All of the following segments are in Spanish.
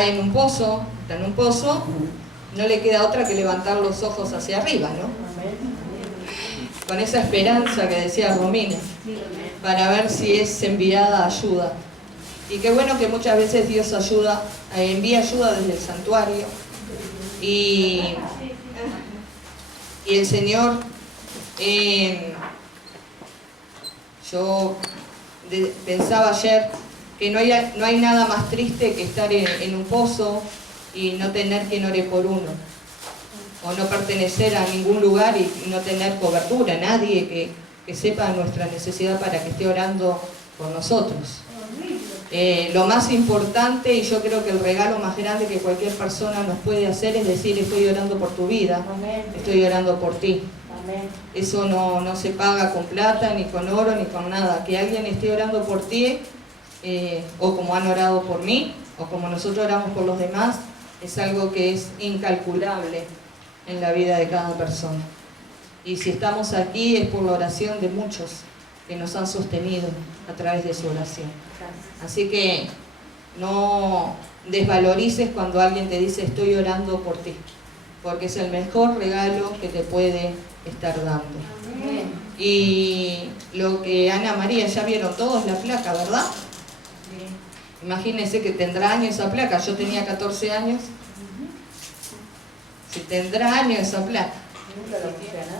cae en un pozo, está en un pozo, no le queda otra que levantar los ojos hacia arriba, ¿no? Con esa esperanza que decía Romina, para ver si es enviada ayuda. Y qué bueno que muchas veces Dios envía ayuda desde el santuario. Y el Señor, yo pensaba ayer que no hay nada más triste que estar en un pozo y no tener quien ore por uno, o no pertenecer a ningún lugar y no tener cobertura, nadie que sepa nuestra necesidad para que esté orando por nosotros. Lo más importante, y yo creo que el regalo más grande que cualquier persona nos puede hacer, es decir: estoy orando por tu vida, estoy orando por ti. Eso no se paga con plata, ni con oro, ni con nada. Que alguien esté orando por ti, o como han orado por mí, o como nosotros oramos por los demás, es algo que es incalculable en la vida de cada persona. Y si estamos aquí es por la oración de muchos que nos han sostenido a través de su oración. Así que no desvalorices cuando alguien te dice: estoy orando por ti, porque es el mejor regalo que te puede estar dando. Amén. Y lo que Ana María, ya vieron todos la placa, ¿verdad? Sí. Imagínense que tendrá años esa placa. Yo tenía 14 años. Si tendrá años esa placa.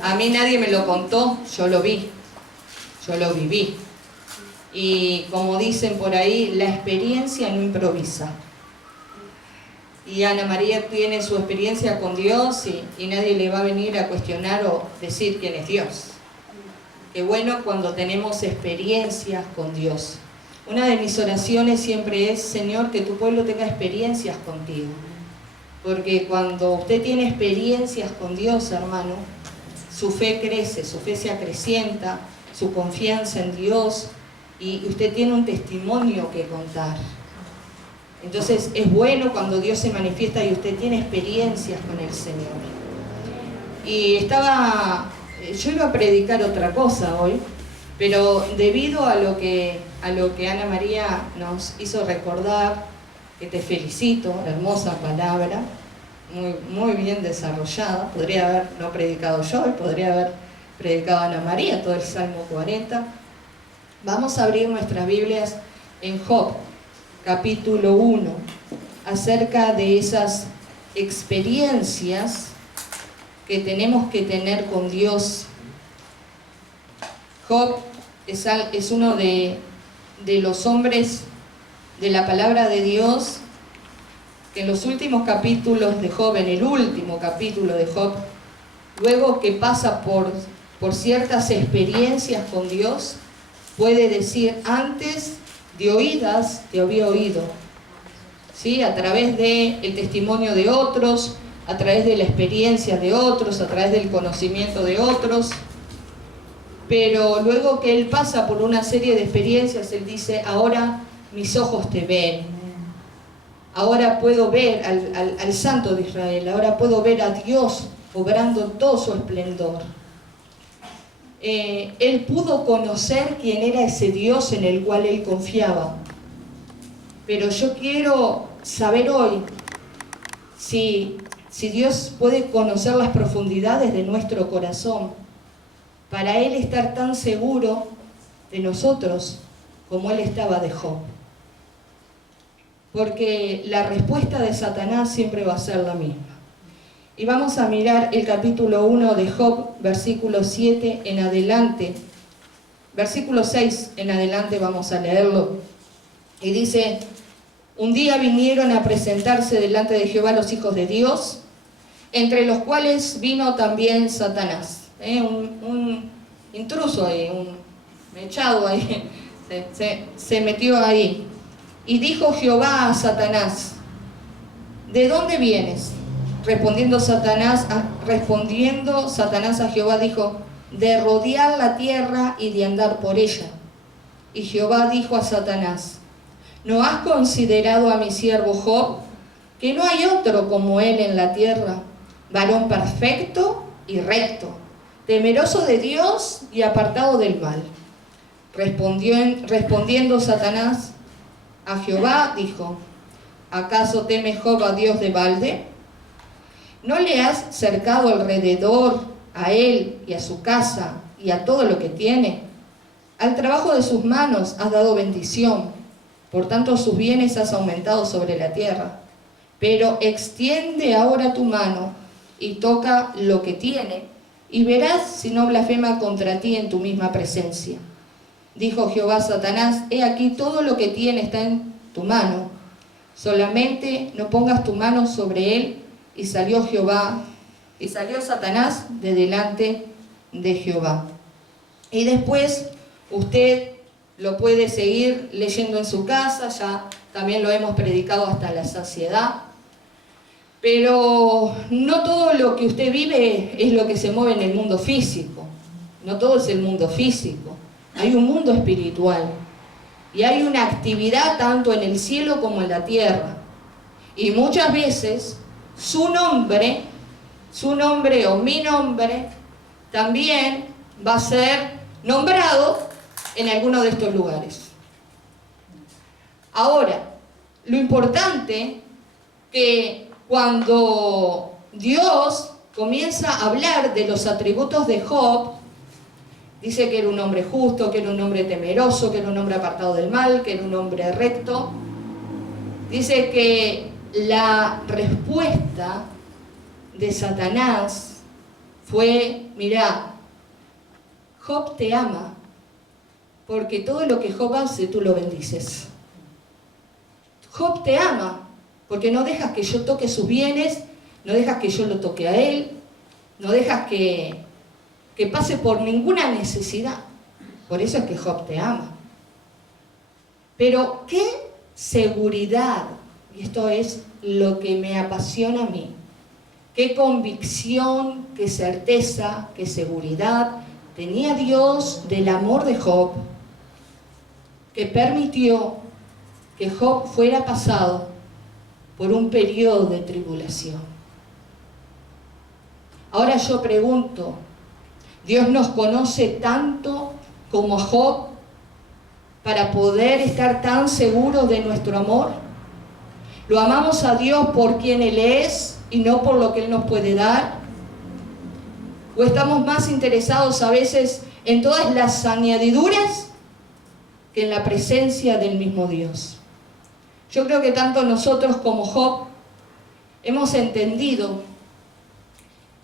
A mí nadie me lo contó, yo lo vi, yo lo viví. Y como dicen por ahí, la experiencia no improvisa. Y Ana María tiene su experiencia con Dios y nadie le va a venir a cuestionar o decir quién es Dios. Qué bueno cuando tenemos experiencias con Dios. Una de mis oraciones siempre es: Señor, que tu pueblo tenga experiencias contigo. Porque cuando usted tiene experiencias con Dios, hermano, su fe crece, su fe se acrecienta, su confianza en Dios, y usted tiene un testimonio que contar. Entonces es bueno cuando Dios se manifiesta y usted tiene experiencias con el Señor. Y yo iba a predicar otra cosa hoy, pero debido a lo que Ana María nos hizo recordar, que te felicito, hermosa palabra, muy bien desarrollada. Podría haber no predicado yo, y podría haber predicado Ana María todo el Salmo 40. Vamos a abrir nuestras Biblias en Job, capítulo 1, acerca de esas experiencias que tenemos que tener con Dios. Job es uno de los hombres de la palabra de Dios, que en los últimos capítulos de Job, en el último capítulo de Job, luego que pasa por ciertas experiencias con Dios, puede decir: antes de oídas te había oído, ¿sí? A través del testimonio de otros, a través de la experiencia de otros, a través del conocimiento de otros. Pero luego que él pasa por una serie de experiencias, él dice: ahora mis ojos te ven, ahora puedo ver al Santo de Israel, ahora puedo ver a Dios obrando en todo su esplendor. Él pudo conocer quién era ese Dios en el cual él confiaba. Pero yo quiero saber hoy si Dios puede conocer las profundidades de nuestro corazón, para Él estar tan seguro de nosotros como Él estaba de Job. Porque la respuesta de Satanás siempre va a ser la misma. Y vamos a mirar el capítulo 1 de Job, versículo 7 en adelante. Versículo 6 en adelante vamos a leerlo. Y dice: un día vinieron a presentarse delante de Jehová los hijos de Dios, entre los cuales vino también Satanás. Un intruso ahí, un echado ahí, se metió ahí. Y dijo Jehová a Satanás: ¿de dónde vienes? Respondiendo Satanás a Jehová dijo: de rodear la tierra y de andar por ella. Y Jehová dijo a Satanás: ¿no has considerado a mi siervo Job, que no hay otro como él en la tierra, varón perfecto y recto, temeroso de Dios y apartado del mal? Respondiendo Satanás a Jehová dijo: ¿Acaso teme Job a Dios de balde? ¿No le has cercado alrededor a él y a su casa y a todo lo que tiene? Al trabajo de sus manos has dado bendición, por tanto sus bienes has aumentado sobre la tierra. Pero extiende ahora tu mano y toca lo que tiene, y verás si no blasfema contra ti en tu misma presencia. Dijo Jehová a Satanás: he aquí todo lo que tiene está en tu mano, solamente no pongas tu mano sobre él. Y salió Satanás de delante de Jehová. Y después usted lo puede seguir leyendo en su casa, ya también lo hemos predicado hasta la saciedad. Pero no todo lo que usted vive es lo que se mueve en el mundo físico. No todo es el mundo físico. Hay un mundo espiritual. Y hay una actividad tanto en el cielo como en la tierra. Y muchas veces su nombre o mi nombre también va a ser nombrado en alguno de estos lugares. Ahora, lo importante que cuando Dios comienza a hablar de los atributos de Job, dice que era un hombre justo, que era un hombre temeroso, que era un hombre apartado del mal, que era un hombre recto. Dice que la respuesta de Satanás fue: mirá, Job te ama, porque todo lo que Job hace tú lo bendices. Job te ama, porque no dejas que yo toque sus bienes, no dejas que yo lo toque a él, no dejas que pase por ninguna necesidad. Por eso es que Job te ama. Pero qué seguridad, y esto es lo que me apasiona a mí, qué convicción, qué certeza, qué seguridad tenía Dios del amor de Job, que permitió que Job fuera pasado por un periodo de tribulación. Ahora yo pregunto, ¿Dios nos conoce tanto como a Job para poder estar tan seguros de nuestro amor? ¿Lo amamos a Dios por quien Él es y no por lo que Él nos puede dar? ¿O estamos más interesados a veces en todas las añadiduras que en la presencia del mismo Dios? Yo creo que tanto nosotros como Job hemos entendido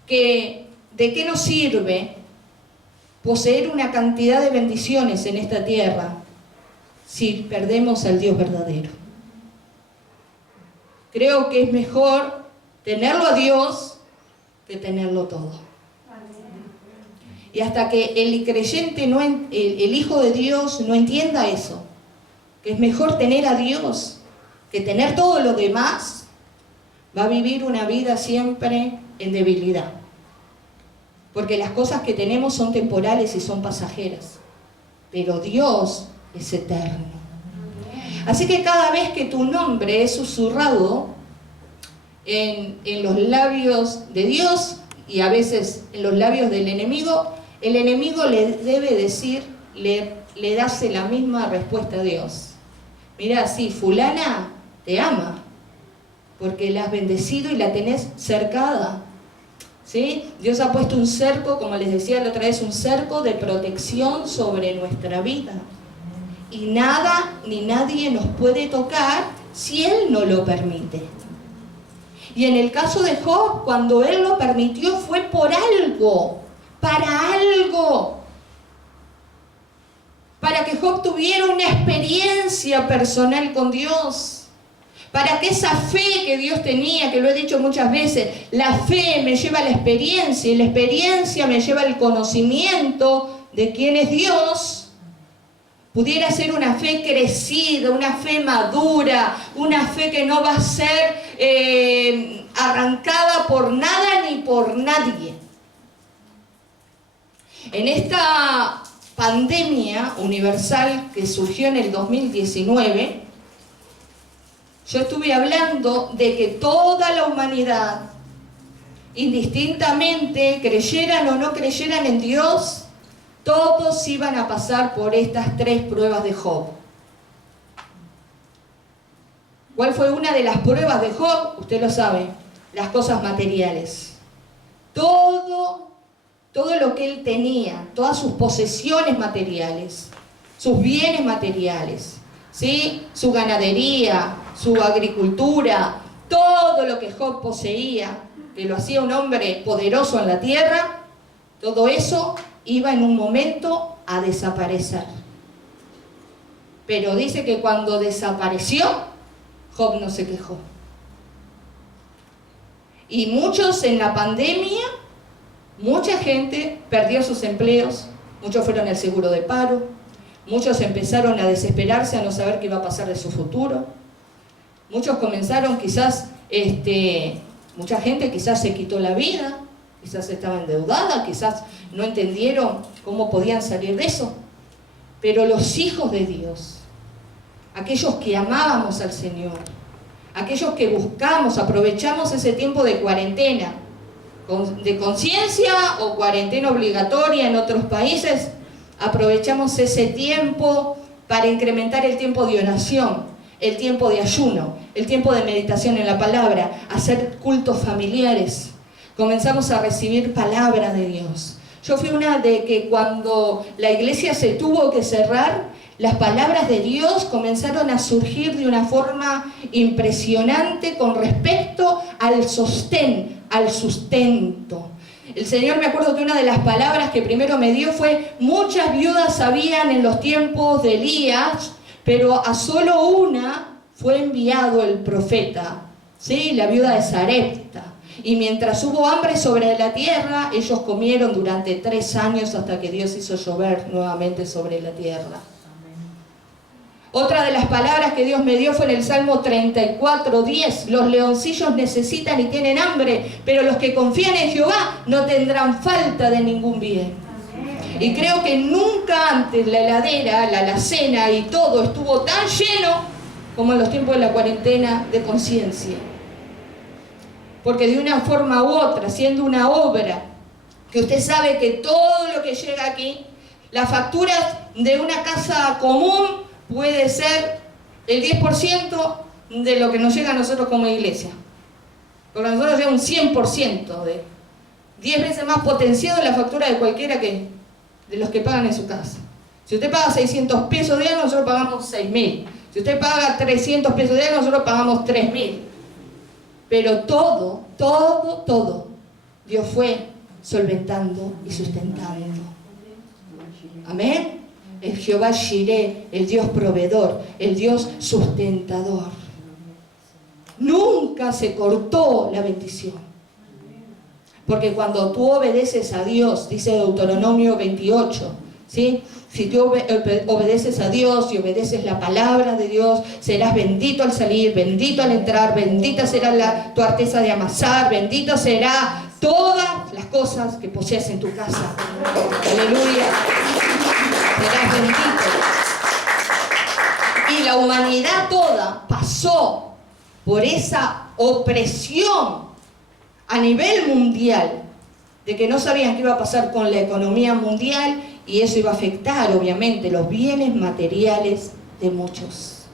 que de qué nos sirve poseer una cantidad de bendiciones en esta tierra si perdemos al Dios verdadero. Creo que es mejor tenerlo a Dios que tenerlo todo. Y hasta que el creyente, el Hijo de Dios, no entienda eso, que es mejor tener a Dios que tener todo lo demás, va a vivir una vida siempre en debilidad. Porque las cosas que tenemos son temporales y son pasajeras. Pero Dios es eterno. Así que cada vez que tu nombre es susurrado en los labios de Dios y a veces en los labios del enemigo, el enemigo le debe decir, le das la misma respuesta a Dios. Mira, sí, fulana te ama, porque la has bendecido y la tenés cercada. ¿Sí? Dios ha puesto un cerco, como les decía la otra vez, un cerco de protección sobre nuestra vida. Y nada ni nadie nos puede tocar si Él no lo permite. Y en el caso de Job, cuando Él lo permitió fue por algo, para algo. Para que Job tuviera una experiencia personal con Dios. Para que esa fe que Dios tenía, que lo he dicho muchas veces, la fe me lleva a la experiencia y la experiencia me lleva al conocimiento de quién es Dios, pudiera ser una fe crecida, una fe madura, una fe que no va a ser arrancada por nada ni por nadie. En esta pandemia universal que surgió en el 2019, yo estuve hablando de que toda la humanidad, indistintamente creyeran o no creyeran en Dios, todos iban a pasar por estas 3 pruebas de Job. ¿Cuál fue una de las pruebas de Job? Usted lo sabe, las cosas materiales. Todo lo que él tenía, todas sus posesiones materiales, sus bienes materiales, ¿sí? Su ganadería, su agricultura, todo lo que Job poseía, que lo hacía un hombre poderoso en la tierra, todo eso iba en un momento a desaparecer. Pero dice que cuando desapareció, Job no se quejó. Y muchos en la pandemia, mucha gente perdió sus empleos, muchos fueron al seguro de paro, muchos empezaron a desesperarse, a no saber qué iba a pasar de su futuro. Muchos comenzaron quizás, mucha gente quizás se quitó la vida, quizás estaba endeudada, quizás no entendieron cómo podían salir de eso. Pero los hijos de Dios, aquellos que amábamos al Señor, aquellos que buscamos, aprovechamos ese tiempo de cuarentena, de conciencia o cuarentena obligatoria en otros países, aprovechamos ese tiempo para incrementar el tiempo de oración, el tiempo de ayuno, el tiempo de meditación en la palabra, hacer cultos familiares. Comenzamos a recibir palabra de Dios. Yo fui una de que cuando la iglesia se tuvo que cerrar, las palabras de Dios comenzaron a surgir de una forma impresionante con respecto al sostén, al sustento. El Señor, me acuerdo que una de las palabras que primero me dio fue: muchas viudas habían en los tiempos de Elías, pero a solo una fue enviado el profeta, ¿sí? La viuda de Sarepta. Y mientras hubo hambre sobre la tierra, ellos comieron durante 3 años hasta que Dios hizo llover nuevamente sobre la tierra. Otra de las palabras que Dios me dio fue en el Salmo 34:10. Los leoncillos necesitan y tienen hambre, pero los que confían en Jehová no tendrán falta de ningún bien. Y creo que nunca antes la heladera, la alacena y todo estuvo tan lleno como en los tiempos de la cuarentena de conciencia. Porque de una forma u otra, siendo una obra, que usted sabe que todo lo que llega aquí, las facturas de una casa común puede ser el 10% de lo que nos llega a nosotros como iglesia. Porque a nosotros llega un 100%, de 10 veces más potenciado la factura de cualquiera de los que pagan en su casa. Si usted paga 600 pesos diarios, nosotros pagamos 6.000. Si usted paga 300 pesos diarios, nosotros pagamos 3.000. Pero todo, Dios fue solventando y sustentando. Amén. El Jehová Jireh, el Dios proveedor, el Dios sustentador. Nunca se cortó la bendición. Porque cuando tú obedeces a Dios, dice Deuteronomio 28, ¿sí? Si tú obedeces a Dios y obedeces la palabra de Dios, serás bendito al salir, bendito al entrar, bendita será tu arteza de amasar, bendito será todas las cosas que poseas en tu casa. Aleluya. Serás bendito. Y la humanidad toda pasó por esa opresión a nivel mundial, de que no sabían qué iba a pasar con la economía mundial, y eso iba a afectar obviamente los bienes materiales de muchos.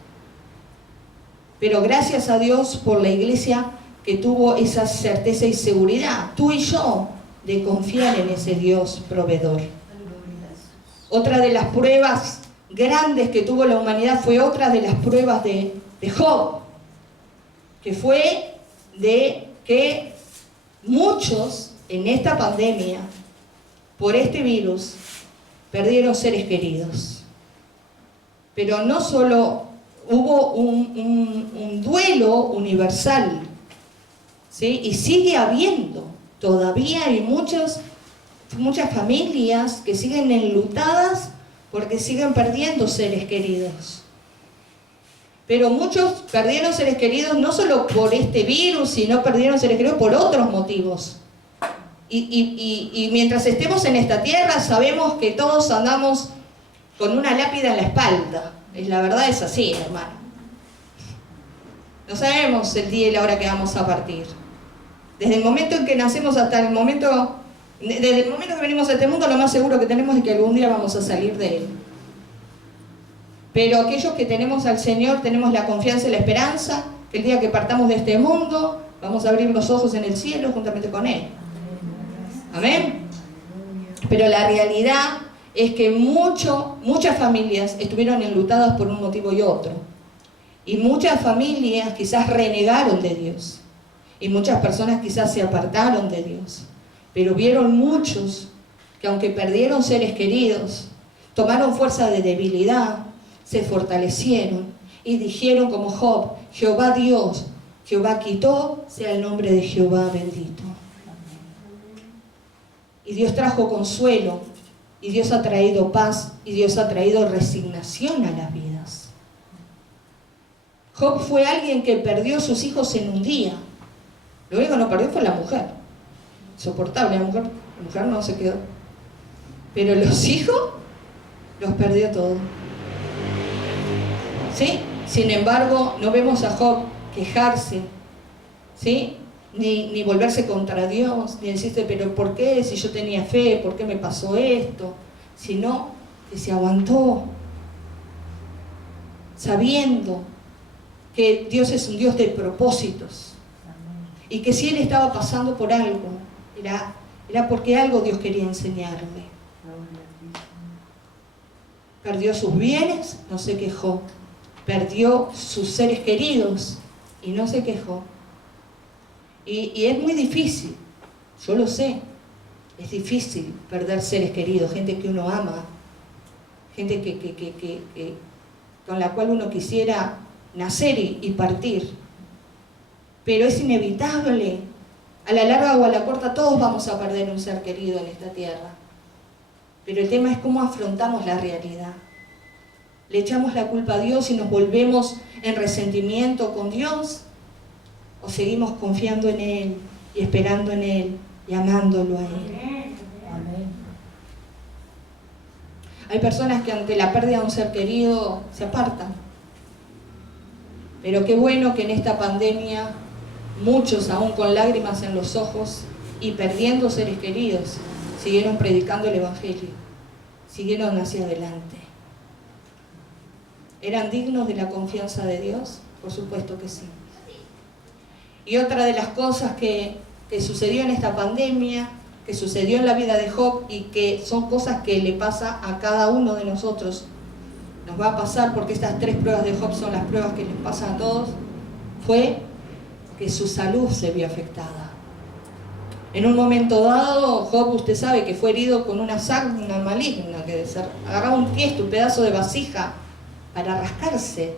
Pero gracias a Dios por la iglesia que tuvo esa certeza y seguridad, tú y yo, de confiar en ese Dios proveedor. Otra de las pruebas grandes que tuvo la humanidad fue otra de las pruebas de Job, que fue de que muchos en esta pandemia, por este virus, perdieron seres queridos. Pero no solo hubo un duelo universal, ¿sí? Y sigue habiendo, todavía hay muchas familias que siguen enlutadas porque siguen perdiendo seres queridos. Pero muchos perdieron seres queridos no solo por este virus, sino perdieron seres queridos por otros motivos. Y mientras estemos en esta tierra, sabemos que todos andamos con una lápida en la espalda. La verdad es así, hermano. No sabemos el día y la hora que vamos a partir. Desde el momento en que nacemos hasta el momento, desde el momento que venimos a este mundo, lo más seguro que tenemos es que algún día vamos a salir de él. Pero aquellos que tenemos al Señor tenemos la confianza y la esperanza que el día que partamos de este mundo vamos a abrir los ojos en el cielo juntamente con Él. Amén. Pero la realidad es que muchas familias estuvieron enlutadas por un motivo y otro. Y muchas familias quizás renegaron de Dios. Y muchas personas quizás se apartaron de Dios. Pero vieron muchos que aunque perdieron seres queridos, tomaron fuerza de debilidad, se fortalecieron y dijeron como Job: Jehová Dios, Jehová quitó, sea el nombre de Jehová bendito. Y Dios trajo consuelo, y Dios ha traído paz, y Dios ha traído resignación a las vidas. Job fue alguien que perdió sus hijos en un día. Lo único que no perdió fue la mujer. Insoportable, la mujer no se quedó. Pero los hijos los perdió todo. ¿Sí? Sin embargo, no vemos a Job quejarse, ¿sí? Ni volverse contra Dios, ni decirte, pero ¿por qué? Si yo tenía fe, ¿por qué me pasó esto? Sino que se aguantó, sabiendo que Dios es un Dios de propósitos. Y que si él estaba pasando por algo, era porque algo Dios quería enseñarle. Perdió sus bienes, no se quejó. Perdió sus seres queridos y no se quejó. Y es muy difícil, yo lo sé, es difícil perder seres queridos, gente que uno ama, gente con la cual uno quisiera nacer y partir. Pero es inevitable, a la larga o a la corta todos vamos a perder un ser querido en esta tierra. Pero el tema es cómo afrontamos la realidad. Le echamos la culpa a Dios y nos volvemos en resentimiento con Dios, o seguimos confiando en Él y esperando en Él y amándolo a Él. Amén. Hay personas que ante la pérdida de un ser querido se apartan. Pero qué bueno que en esta pandemia muchos, aún con lágrimas en los ojos y perdiendo seres queridos, siguieron predicando el Evangelio, siguieron hacia adelante. ¿Eran dignos de la confianza de Dios? Por supuesto que sí. Y otra de las cosas que sucedió en esta pandemia, que sucedió en la vida de Job y que son cosas que le pasa a cada uno de nosotros, nos va a pasar porque estas 3 pruebas de Job son las pruebas que les pasan a todos, fue que su salud se vio afectada. En un momento dado, Job, usted sabe que fue herido con una sarna maligna, que agarraba un tiesto, un pedazo de vasija para rascarse.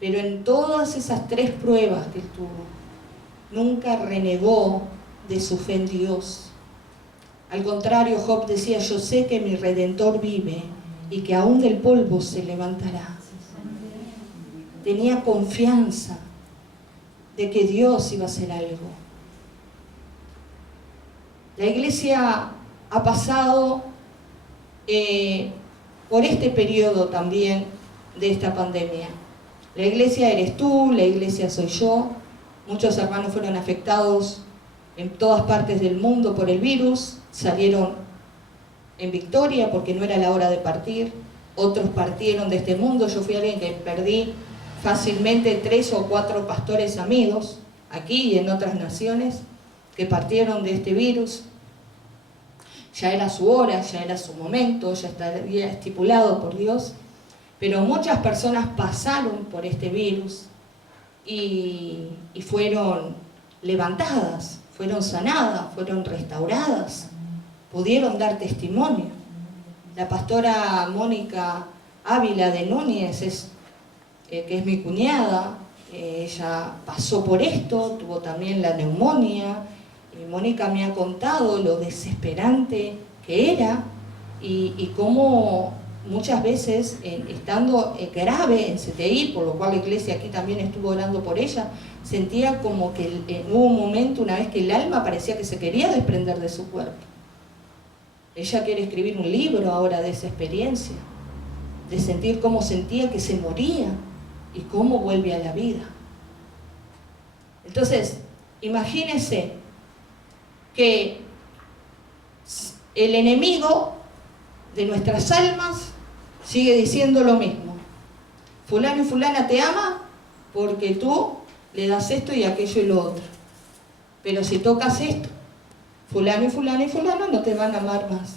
Pero en todas esas 3 pruebas que él tuvo, nunca renegó de su fe en Dios. Al contrario, Job decía: yo sé que mi Redentor vive y que aún del polvo se levantará. Tenía confianza de que Dios iba a hacer algo. La iglesia ha pasado por este periodo también de esta pandemia. La iglesia eres tú, la iglesia soy yo. Muchos hermanos fueron afectados en todas partes del mundo por el virus, salieron en victoria porque no era la hora de partir. Otros partieron de este mundo. Yo fui alguien que perdí fácilmente 3 o 4 pastores amigos, aquí y en otras naciones, que partieron de este virus. Ya era su hora, ya era su momento, ya estaría estipulado por Dios. Pero muchas personas pasaron por este virus y fueron levantadas, fueron sanadas, fueron restauradas, pudieron dar testimonio. La pastora Mónica Ávila de Núñez, que es mi cuñada, ella pasó por esto, tuvo también la neumonía, y Mónica me ha contado lo desesperante que era y cómo muchas veces, estando grave en CTI, por lo cual la iglesia aquí también estuvo orando por ella, sentía como que hubo un momento, una vez que el alma parecía que se quería desprender de su cuerpo. Ella quiere escribir un libro ahora de esa experiencia, de sentir cómo sentía que se moría y cómo vuelve a la vida. Entonces, imagínense que el enemigo de nuestras almas sigue diciendo lo mismo. Fulano y fulana te ama porque tú le das esto y aquello y lo otro. Pero si tocas esto, fulano y fulana y fulano no te van a amar más.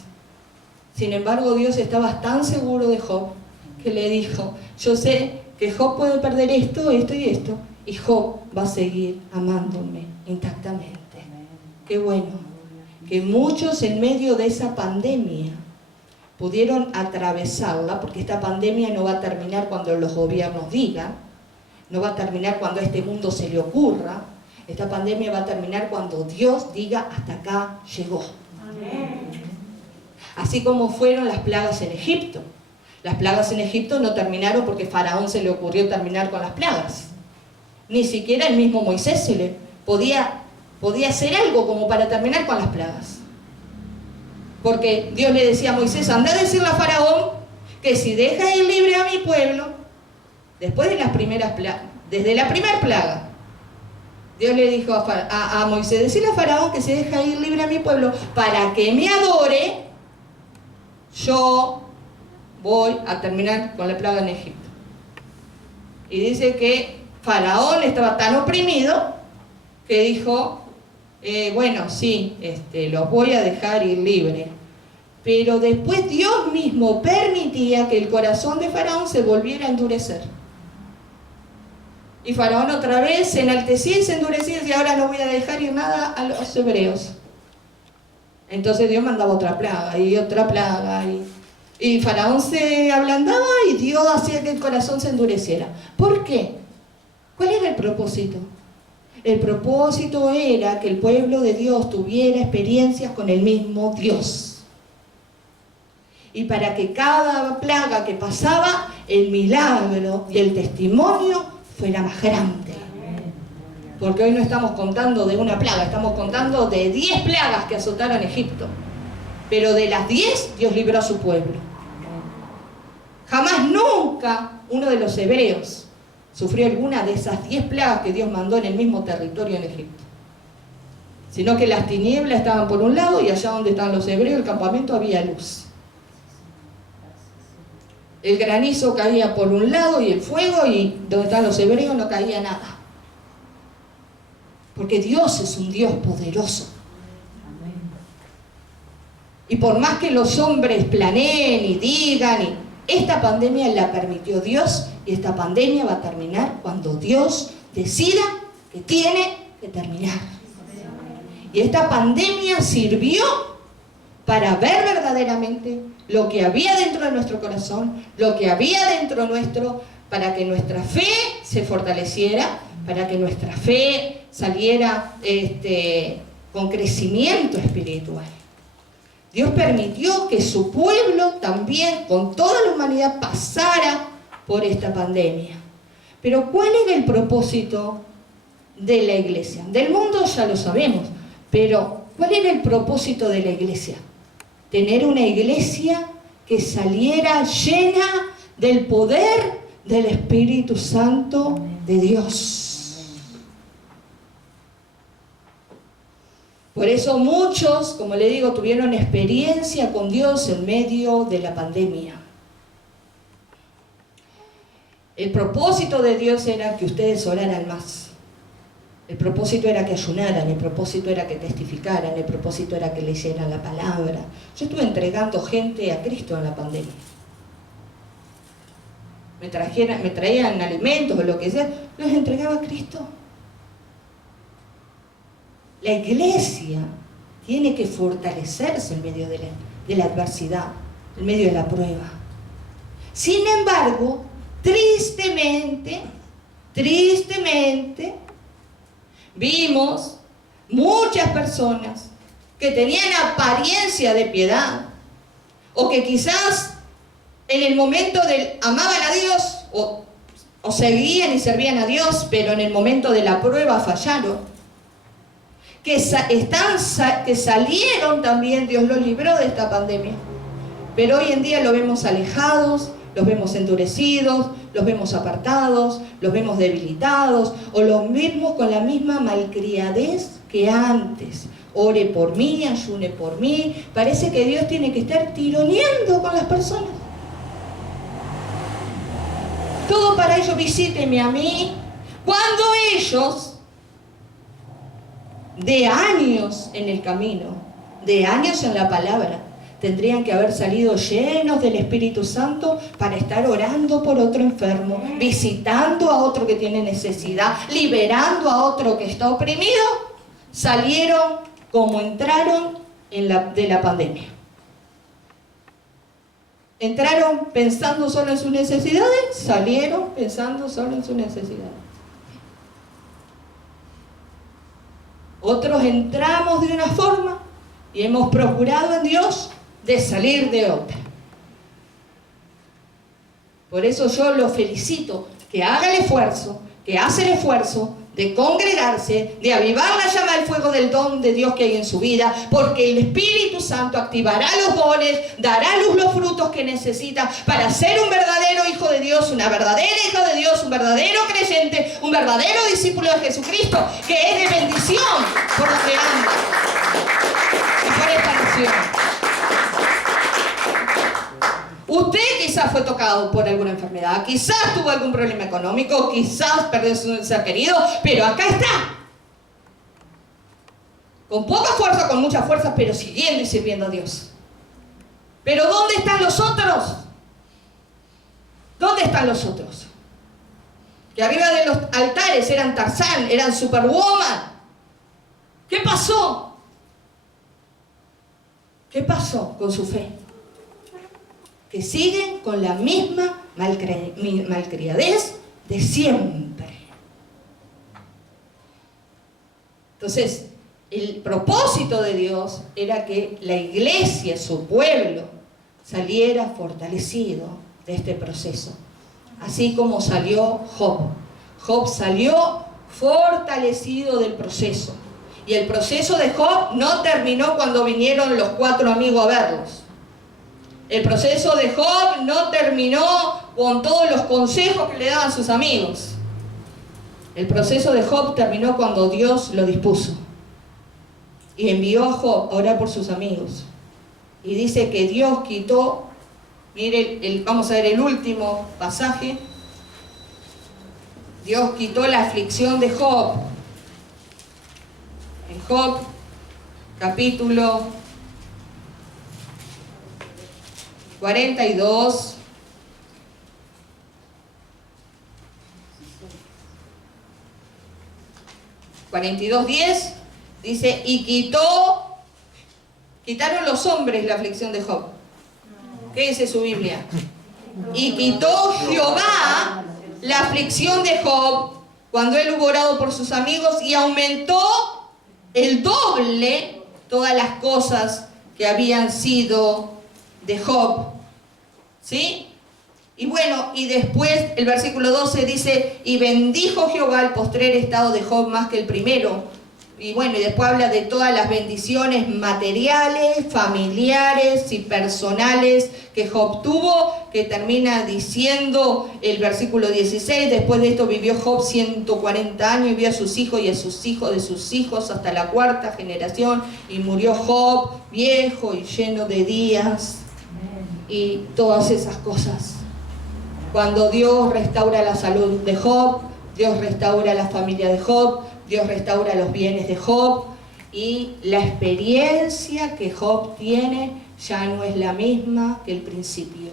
Sin embargo, Dios estaba tan seguro de Job que le dijo, yo sé que Job puede perder esto, esto y esto, y Job va a seguir amándome intactamente. Qué bueno que muchos en medio de esa pandemia pudieron atravesarla, porque esta pandemia no va a terminar cuando los gobiernos digan, no va a terminar cuando a este mundo se le ocurra, esta pandemia va a terminar cuando Dios diga hasta acá llegó. Así como fueron las plagas en Egipto. Las plagas en Egipto no terminaron porque a Faraón se le ocurrió terminar con las plagas. Ni siquiera el mismo Moisés podía hacer algo como para terminar con las plagas. Porque Dios le decía a Moisés, anda a decirle a Faraón que si deja ir libre a mi pueblo, después de las primeras plagas, desde la primera plaga, Dios le dijo a Moisés, decirle a Faraón que si deja ir libre a mi pueblo para que me adore, yo voy a terminar con la plaga en Egipto. Y dice que Faraón estaba tan oprimido que dijo, bueno, sí, los voy a dejar ir libre. Pero después Dios mismo permitía que el corazón de Faraón se volviera a endurecer. Y Faraón otra vez se enaltecía y se endurecía y decía, ahora no voy a dejar ir nada a los hebreos. Entonces Dios mandaba otra plaga y otra plaga. Y Faraón se ablandaba y Dios hacía que el corazón se endureciera. ¿Por qué? ¿Cuál era el propósito? El propósito era que el pueblo de Dios tuviera experiencias con el mismo Dios. Y para que cada plaga que pasaba, el milagro y el testimonio fuera más grande. Porque hoy no estamos contando de una plaga, estamos contando de 10 plagas que azotaron Egipto. Pero de las 10, Dios libró a su pueblo. Jamás, nunca, uno de los hebreos sufrió alguna de esas 10 plagas que Dios mandó en el mismo territorio en Egipto. Sino que las tinieblas estaban por un lado y allá donde estaban los hebreos, el campamento, había luz. El granizo caía por un lado y el fuego, y donde estaban los hebreos no caía nada. Porque Dios es un Dios poderoso. Y por más que los hombres planeen y digan, esta pandemia la permitió Dios, y esta pandemia va a terminar cuando Dios decida que tiene que terminar. Y esta pandemia sirvió para ver verdaderamente lo que había dentro de nuestro corazón, lo que había dentro nuestro, para que nuestra fe se fortaleciera, para que nuestra fe saliera con crecimiento espiritual. Dios permitió que su pueblo también, con toda la humanidad, pasara por esta pandemia. Pero ¿cuál era el propósito de la iglesia? Del mundo ya lo sabemos, pero ¿cuál era el propósito de la iglesia? Tener una iglesia que saliera llena del poder del Espíritu Santo de Dios. Por eso muchos, como le digo, tuvieron experiencia con Dios en medio de la pandemia. El propósito de Dios era que ustedes oraran más. El propósito era que ayunaran, el propósito era que testificaran, el propósito era que leyeran la palabra. Yo estuve entregando gente a Cristo en la pandemia. Me traían alimentos o lo que sea, los entregaba a Cristo. La iglesia tiene que fortalecerse en medio de la adversidad, en medio de la prueba. Sin embargo, tristemente, vimos muchas personas que tenían apariencia de piedad, o que quizás en el momento del amaban a Dios, o seguían y servían a Dios, pero en el momento de la prueba fallaron. Que salieron también, Dios los libró de esta pandemia. Pero hoy en día los vemos alejados, los vemos endurecidos, los vemos apartados, los vemos debilitados, o los mismos con la misma malcriadez que antes. Ore por mí, ayune por mí. Parece que Dios tiene que estar tironeando con las personas. todo para ello visíteme a mí. Cuando ellos, de años en el camino, de años en la palabra, tendrían que haber salido llenos del Espíritu Santo para estar orando por otro enfermo, visitando a otro que tiene necesidad, liberando a otro que está oprimido, salieron como entraron de la pandemia. Entraron pensando solo en sus necesidades, salieron pensando solo en sus necesidades. Otros entramos de una forma y hemos procurado en Dios de salir de otra. Por eso yo lo felicito, que haga el esfuerzo, que hace el esfuerzo de congregarse, de avivar la llama del fuego del don de Dios que hay en su vida, porque el Espíritu Santo activará los dones, dará a luz los frutos que necesita para ser un verdadero hijo de Dios, una verdadera hija de Dios, un verdadero creyente, un verdadero discípulo de Jesucristo, que es de bendición por lo que anda y por esta nación. Usted quizás fue tocado por alguna enfermedad, quizás tuvo algún problema económico, quizás perdió su ser querido, pero acá está. Con poca fuerza, con mucha fuerza, pero siguiendo y sirviendo a Dios. Pero ¿dónde están los otros? ¿Dónde están los otros? Que arriba de los altares eran Tarzán, eran Superwoman. ¿Qué pasó? ¿Qué pasó con su fe? Que siguen con la misma malcriadez de siempre. Entonces, el propósito de Dios era que la iglesia, su pueblo, saliera fortalecido de este proceso. Así como salió Job. Job salió fortalecido del proceso. Y el proceso de Job no terminó cuando vinieron los 4 amigos a verlos. El proceso de Job no terminó con todos los consejos que le daban sus amigos. El proceso de Job terminó cuando Dios lo dispuso. Y envió a Job a orar por sus amigos. Y dice que Dios quitó, mire, vamos a ver el último pasaje. Dios quitó la aflicción de Job. En Job, capítulo 42, (42:10) dice, y quitaron los hombres la aflicción de Job. ¿Qué dice su Biblia? Y quitó Jehová la aflicción de Job cuando él hubo orado por sus amigos, y aumentó el doble todas las cosas que habían sido de Job. ¿Sí? Y bueno, y después el versículo 12 dice, y bendijo Jehová el postrer estado de Job más que el primero. Y bueno, y después habla de todas las bendiciones materiales, familiares y personales que Job tuvo, que termina diciendo el versículo 16, después de esto vivió Job 140 años y vio a sus hijos y a sus hijos de sus hijos hasta la 4ª generación, y murió Job viejo y lleno de días. Y todas esas cosas. Cuando Dios restaura la salud de Job, Dios restaura la familia de Job, Dios restaura los bienes de Job, y la experiencia que Job tiene ya no es la misma que el principio.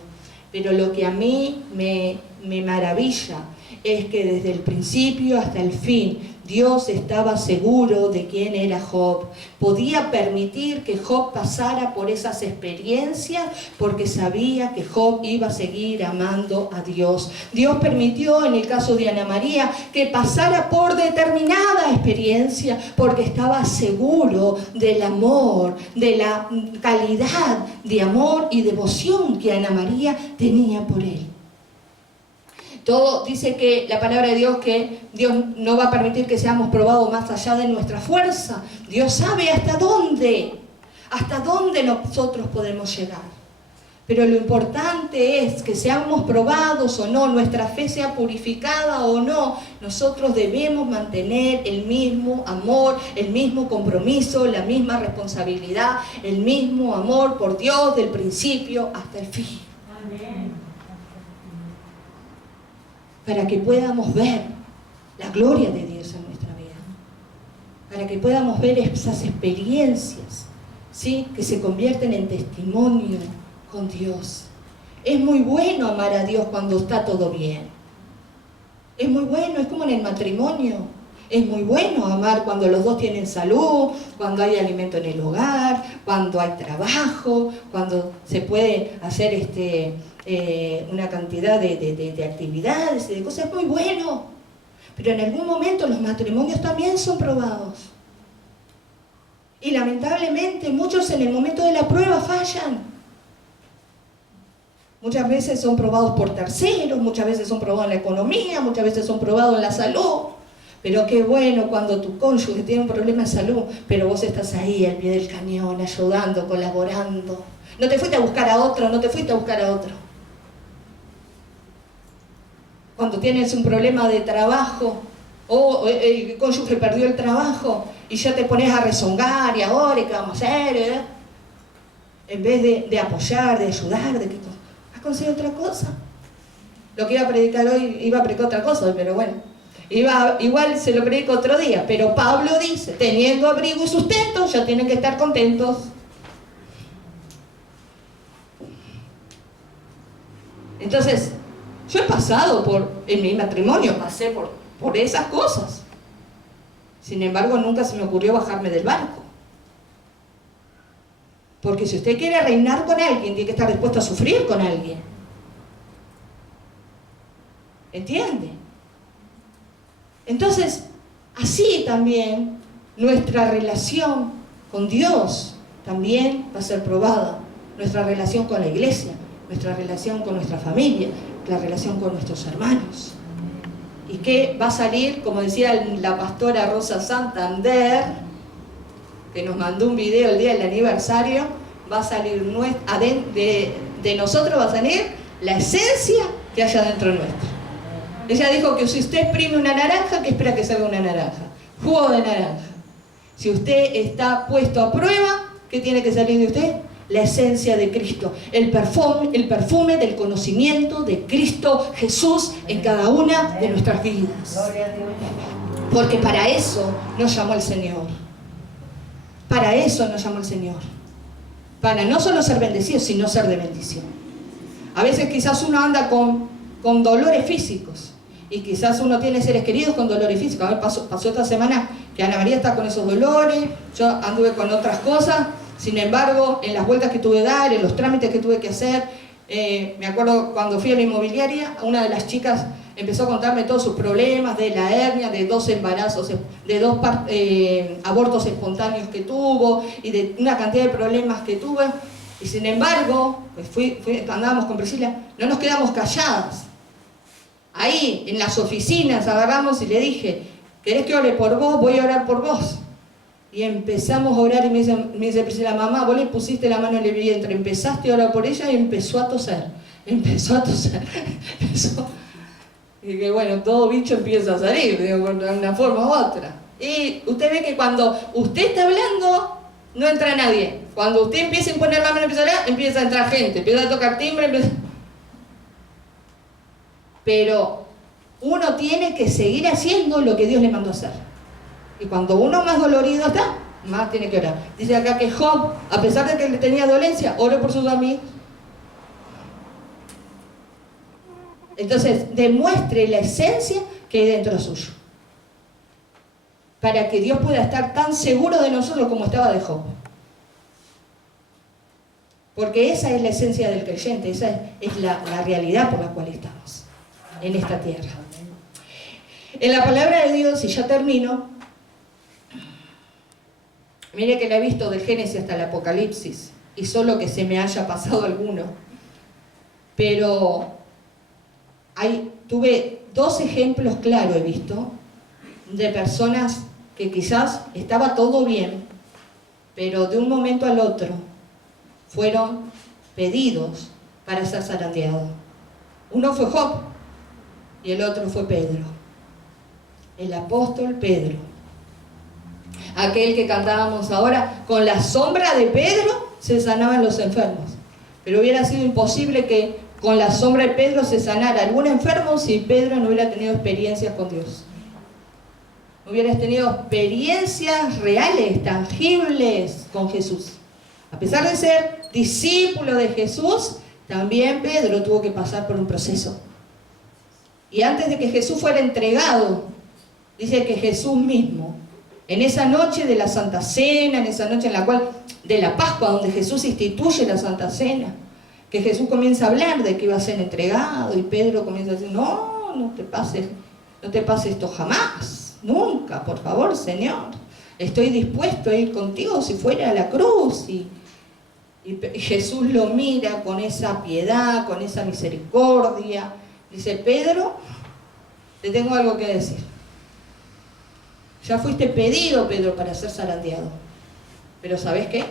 Pero lo que a mí me maravilla es que desde el principio hasta el fin Dios estaba seguro de quién era Job. Podía permitir que Job pasara por esas experiencias porque sabía que Job iba a seguir amando a Dios. Dios permitió, en el caso de Ana María, que pasara por determinada experiencia porque estaba seguro del amor, de la calidad de amor y devoción que Ana María tenía por él. Todo dice que la palabra de Dios, que Dios no va a permitir que seamos probados más allá de nuestra fuerza. Dios sabe hasta dónde nosotros podemos llegar. Pero lo importante es que seamos probados o no, nuestra fe sea purificada o no, nosotros debemos mantener el mismo amor, el mismo compromiso, la misma responsabilidad, el mismo amor por Dios del principio hasta el fin. Amén. para que podamos ver la gloria de Dios en nuestra vida, para que podamos ver esas experiencias, ¿sí?, que se convierten en testimonio con Dios. Es muy bueno amar a Dios cuando está todo bien. Es muy bueno, es como en el matrimonio. Es muy bueno amar cuando los dos tienen salud, cuando hay alimento en el hogar, cuando hay trabajo, cuando se puede hacer una cantidad de actividades y de cosas. Es muy bueno. Pero en algún momento los matrimonios también son probados. Y lamentablemente muchos en el momento de la prueba fallan. Muchas veces son probados por terceros, muchas veces son probados en la economía, muchas veces son probados en la salud. Pero qué bueno cuando tu cónyuge tiene un problema de salud, pero vos estás ahí al pie del cañón, ayudando, colaborando. No te fuiste a buscar a otro, no te fuiste a buscar a otro. Cuando tienes un problema de trabajo, o el cónyuge perdió el trabajo, y ya te pones a rezongar, y ahora, ¿qué vamos a hacer? En vez de apoyar, de ayudar, ¿has conseguido otra cosa? Lo que iba a predicar hoy, iba a predicar otra cosa, pero bueno. Igual se lo predico otro día, pero Pablo dice, teniendo abrigo y sustento, ya tienen que estar contentos. Entonces, yo he pasado en mi matrimonio, pasé por esas cosas. Sin embargo, nunca se me ocurrió bajarme del barco. Porque si usted quiere reinar con alguien, tiene que estar dispuesto a sufrir con alguien. ¿Entiende? Entonces, así también nuestra relación con Dios también va a ser probada. Nuestra relación con la iglesia, nuestra relación con nuestra familia, la relación con nuestros hermanos. Y que va a salir, como decía la pastora Rosa Santander, que nos mandó un video el día del aniversario, va a salir de nosotros va a salir la esencia que haya dentro nuestro. Ella dijo que si usted exprime una naranja, ¿qué espera que salga una naranja? Jugo de naranja. Si usted está puesto a prueba, ¿qué tiene que salir de usted? La esencia de Cristo, el perfume del conocimiento de Cristo Jesús en cada una de nuestras vidas. Porque para eso nos llamó el Señor. Para eso nos llamó el Señor. Para no solo ser bendecidos, sino ser de bendición. A veces quizás uno anda con dolores físicos. Y quizás uno tiene seres queridos con dolores físicos. A mí pasó esta semana que Ana María está con esos dolores, yo anduve con otras cosas. Sin embargo, en las vueltas que tuve que dar, en los trámites que tuve que hacer, me acuerdo cuando fui a la inmobiliaria, una de las chicas empezó a contarme todos sus problemas de la hernia, de 2 embarazos, de 2 abortos espontáneos que tuvo y de una cantidad de problemas que tuve. Y sin embargo, pues andábamos con Priscila, no nos quedamos calladas. Ahí, en las oficinas, agarramos y le dije, ¿querés que ore por vos? Voy a orar por vos. Y empezamos a orar y me dice Priscila, mamá, vos le pusiste la mano en el vientre, empezaste a orar por ella y empezó a toser. Y que bueno, todo bicho empieza a salir, de una forma u otra. Y usted ve que cuando usted está hablando, no entra nadie. Cuando usted empieza a imponer la mano, empieza a entrar gente, empieza a tocar timbre, Pero uno tiene que seguir haciendo lo que Dios le mandó a hacer. Y cuando uno más dolorido está, más tiene que orar. Dice acá que Job, a pesar de que le tenía dolencia, oró por sus amigos. Entonces, demuestre la esencia que hay dentro suyo. Para que Dios pueda estar tan seguro de nosotros como estaba de Job. Porque esa es la esencia del creyente, esa es la realidad por la cual estamos en esta tierra. En la palabra de Dios, y ya termino, mire que la he visto del Génesis hasta el Apocalipsis, y solo que se me haya pasado alguno, pero tuve 2 ejemplos claros, he visto, de personas que quizás estaba todo bien, pero de un momento al otro fueron pedidos para ser zarandeados. Uno fue Job y el otro fue Pedro, el apóstol Pedro. Aquel que cantábamos ahora, con la sombra de Pedro se sanaban los enfermos. Pero hubiera sido imposible que con la sombra de Pedro se sanara algún enfermo si Pedro no hubiera tenido experiencias con Dios. No hubieras tenido experiencias reales, tangibles con Jesús. A pesar de ser discípulo de Jesús, también Pedro tuvo que pasar por un proceso. Y antes de que Jesús fuera entregado, dice que Jesús mismo, en esa noche de la Santa Cena, en esa noche en la cual, de la Pascua, donde Jesús instituye la Santa Cena, que Jesús comienza a hablar de que iba a ser entregado, y Pedro comienza a decir, no, no te pase esto jamás, nunca, por favor, Señor. Estoy dispuesto a ir contigo si fuera a la cruz. Y Jesús lo mira con esa piedad, con esa misericordia. Dice, Pedro, te tengo algo que decir. Ya fuiste pedido, Pedro, para ser zarandeado. Pero ¿sabes qué?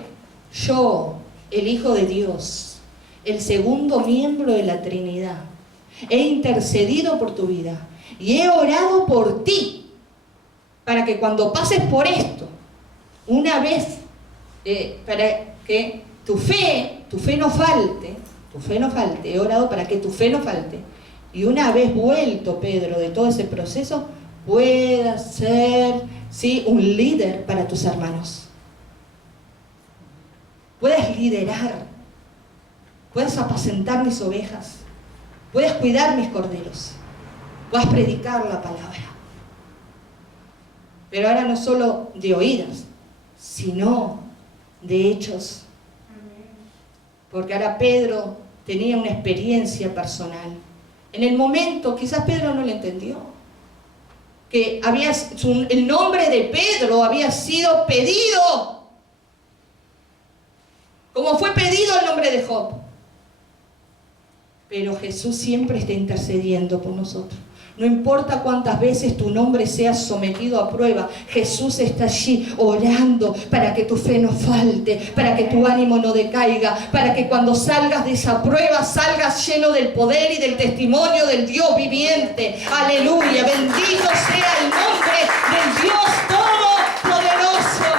Yo, el Hijo de Dios, el segundo miembro de la Trinidad, he intercedido por tu vida y he orado por ti para que cuando pases por esto, una vez, para que tu fe no falte, he orado para que tu fe no falte. Y una vez vuelto, Pedro, de todo ese proceso, puedas ser, ¿sí?, un líder para tus hermanos. Puedas liderar, puedas apacentar mis ovejas, puedas cuidar mis corderos, puedas predicar la palabra. Pero ahora no solo de oídas, sino de hechos. Porque ahora Pedro tenía una experiencia personal. En el momento, quizás Pedro no lo entendió, que el nombre de Pedro había sido pedido, como fue pedido el nombre de Job. Pero Jesús siempre está intercediendo por nosotros. No importa cuántas veces tu nombre sea sometido a prueba, Jesús está allí orando para que tu fe no falte, para que tu ánimo no decaiga, para que cuando salgas de esa prueba salgas lleno del poder y del testimonio del Dios viviente. Aleluya, bendito sea el nombre del Dios Todopoderoso.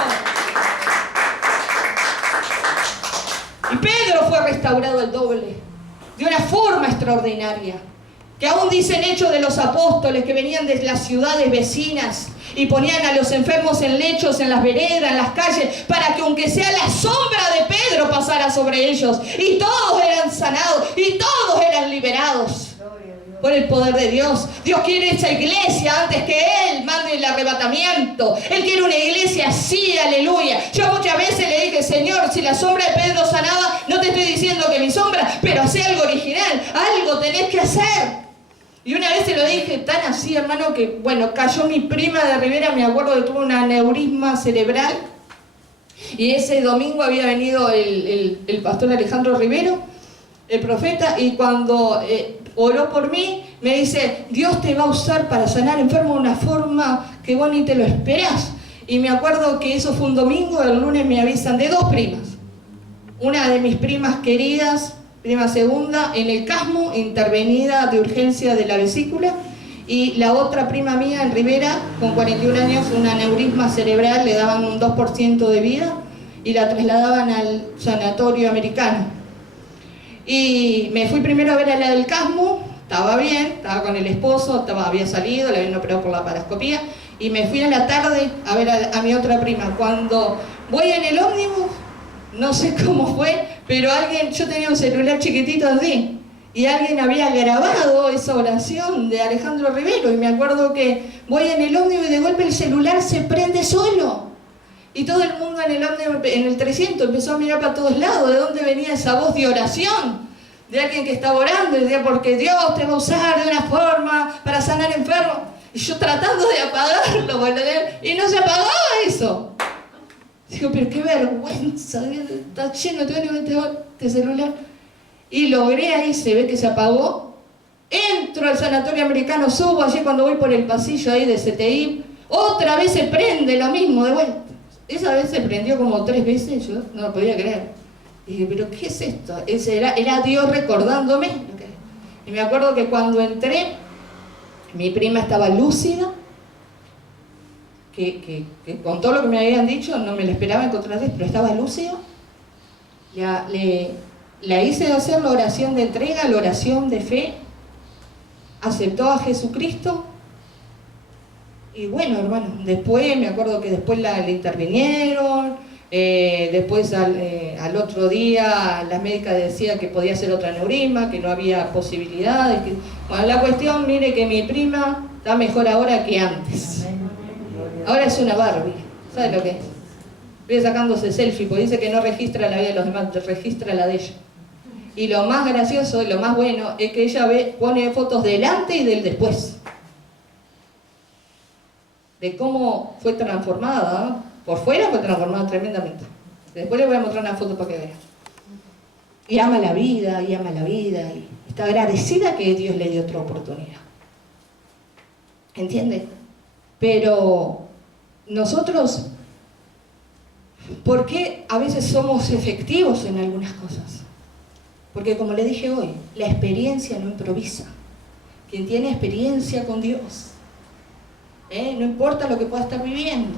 Y Pedro fue restaurado al doble, de una forma extraordinaria. Que aún dicen Hechos de los Apóstoles que venían de las ciudades vecinas y ponían a los enfermos en lechos, en las veredas, en las calles, para que aunque sea la sombra de Pedro pasara sobre ellos. Y todos eran sanados y todos eran liberados por el poder de Dios. Dios quiere esa iglesia antes que Él mande el arrebatamiento. Él quiere una iglesia así, aleluya. Yo muchas veces le dije, Señor, si la sombra de Pedro sanaba, no te estoy diciendo que mi sombra, pero hacé algo original, algo tenés que hacer. Y una vez se lo dije tan así, hermano, que, bueno, cayó mi prima de Rivera, me acuerdo que tuvo un aneurisma cerebral. Y ese domingo había venido el pastor Alejandro Rivero, el profeta, y cuando oró por mí, me dice, Dios te va a usar para sanar enfermos de una forma que vos ni te lo esperás. Y me acuerdo que eso fue un domingo, el lunes me avisan de dos primas. Una de mis primas queridas, prima segunda, en el Casmo, intervenida de urgencia de la vesícula, y la otra prima mía en Rivera, con 41 años, un aneurisma cerebral, le daban un 2% de vida, y la trasladaban al sanatorio americano. Y me fui primero a ver a la del Casmo, estaba bien, estaba con el esposo, había salido, le habían operado por la paroscopía, y me fui a la tarde a ver a mi otra prima. Cuando voy en el ómnibus, no sé cómo fue, pero yo tenía un celular chiquitito así, y alguien había grabado esa oración de Alejandro Rivero, y me acuerdo que voy en el ómnibus y de golpe el celular se prende solo. Y todo el mundo en el ómnibus, en el 300, empezó a mirar para todos lados, de dónde venía esa voz de oración, de alguien que estaba orando, y decía, porque Dios te va a usar de una forma para sanar enfermos. Y yo tratando de apagarlo, y no se apagaba eso. Digo, pero qué vergüenza, está lleno de este celular. Y logré ahí, se ve que se apagó. Entro al sanatorio americano, subo allí cuando voy por el pasillo ahí de CTI. Otra vez se prende lo mismo de vuelta. Esa vez se prendió como 3 veces, yo no lo podía creer. Y dije, pero ¿qué es esto? Era Dios recordándome. Y me acuerdo que cuando entré, mi prima estaba lúcida. Que con todo lo que me habían dicho no me lo esperaba encontrar, pero estaba lúcido. la hice hacer la oración de entrega, la oración de fe, aceptó a Jesucristo. Y bueno, hermano, después, me acuerdo que después le intervinieron, después al otro día la médica decía que podía ser otra aneurisma, que no había posibilidades. Bueno, la cuestión, mire que mi prima está mejor ahora que antes. Ahora es una Barbie, ¿sabe lo que es? Vive sacándose selfie, porque dice que no registra la vida de los demás, registra la de ella. Y lo más gracioso y lo más bueno es que ella pone fotos del antes y del después. De cómo fue transformada, ¿no? Por fuera fue transformada tremendamente. Después le voy a mostrar una foto para que vean. Y ama la vida, y ama la vida, y está agradecida que Dios le dio otra oportunidad. ¿Entiende? Pero nosotros, ¿por qué a veces somos efectivos en algunas cosas? Porque como le dije hoy, la experiencia no improvisa. Quien tiene experiencia con Dios, no importa lo que pueda estar viviendo,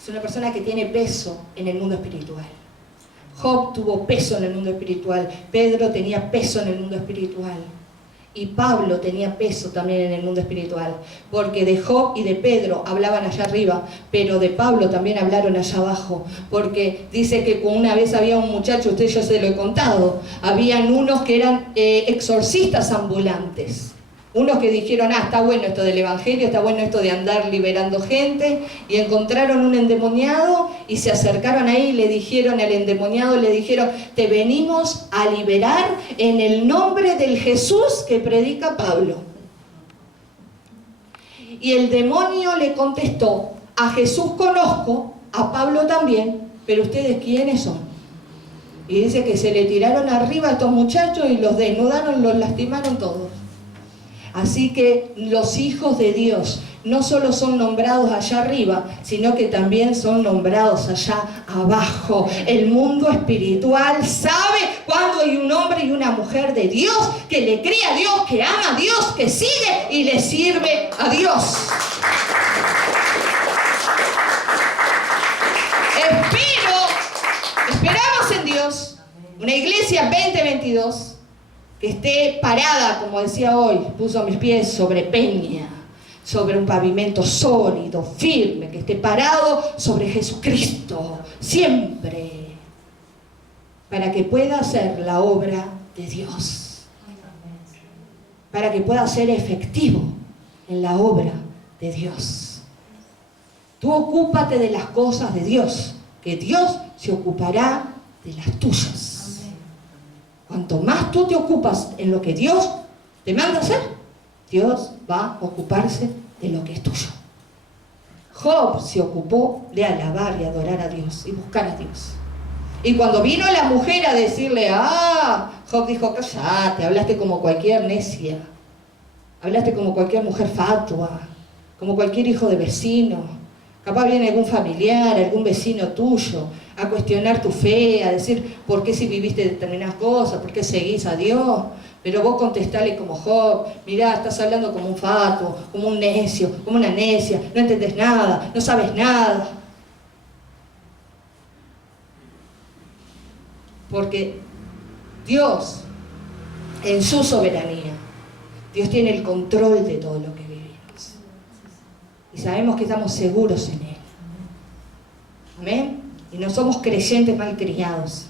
es una persona que tiene peso en el mundo espiritual. Job tuvo peso en el mundo espiritual, Pedro tenía peso en el mundo espiritual, y Pablo tenía peso también en el mundo espiritual, porque de Job y de Pedro hablaban allá arriba, pero de Pablo también hablaron allá abajo, porque dice que una vez había un muchacho, usted yo se lo he contado, habían unos que eran exorcistas ambulantes. Unos que dijeron, está bueno esto del evangelio, está bueno esto de andar liberando gente, y encontraron un endemoniado y se acercaron ahí y le dijeron al endemoniado, le dijeron, te venimos a liberar en el nombre del Jesús que predica Pablo. Y el demonio le contestó, a Jesús conozco, a Pablo también, pero ustedes ¿quiénes son? Y dice que se le tiraron arriba a estos muchachos y los desnudaron, los lastimaron todos. Así que los hijos de Dios no solo son nombrados allá arriba, sino que también son nombrados allá abajo. El mundo espiritual sabe cuando hay un hombre y una mujer de Dios, que le cree a Dios, que ama a Dios, que sigue y le sirve a Dios. Esperamos en Dios, una iglesia 2022, que esté parada, como decía hoy, puso mis pies sobre peña, sobre un pavimento sólido, firme, que esté parado sobre Jesucristo, siempre, para que pueda hacer la obra de Dios, para que pueda ser efectivo en la obra de Dios. Tú ocúpate de las cosas de Dios, que Dios se ocupará de las tuyas. Cuanto más tú te ocupas en lo que Dios te manda hacer, Dios va a ocuparse de lo que es tuyo. Job se ocupó de alabar y adorar a Dios y buscar a Dios. Y cuando vino la mujer a decirle, Job dijo, cállate, hablaste como cualquier necia, hablaste como cualquier mujer fatua, como cualquier hijo de vecino. Capaz viene algún familiar, algún vecino tuyo, a cuestionar tu fe, a decir por qué si viviste determinadas cosas, por qué seguís a Dios. Pero vos contestale como Job, mirá, estás hablando como un fatuo, como un necio, como una necia, no entendés nada, no sabes nada. Porque Dios, en su soberanía, Dios tiene el control de todo lo que vivimos. Y sabemos que estamos seguros en Él. Amén. Y no somos creyentes malcriados.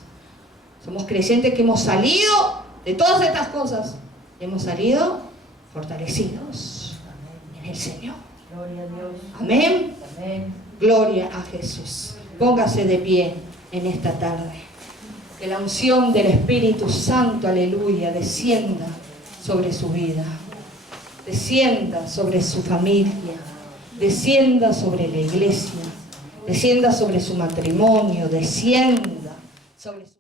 Somos creyentes que hemos salido de todas estas cosas. Hemos salido fortalecidos en el Señor. Gloria a Dios. Amén. Amén. Gloria a Jesús. Póngase de pie en esta tarde. Que la unción del Espíritu Santo, aleluya, descienda sobre su vida. Descienda sobre su familia. Descienda sobre la iglesia. Descienda sobre su matrimonio. Descienda sobre su...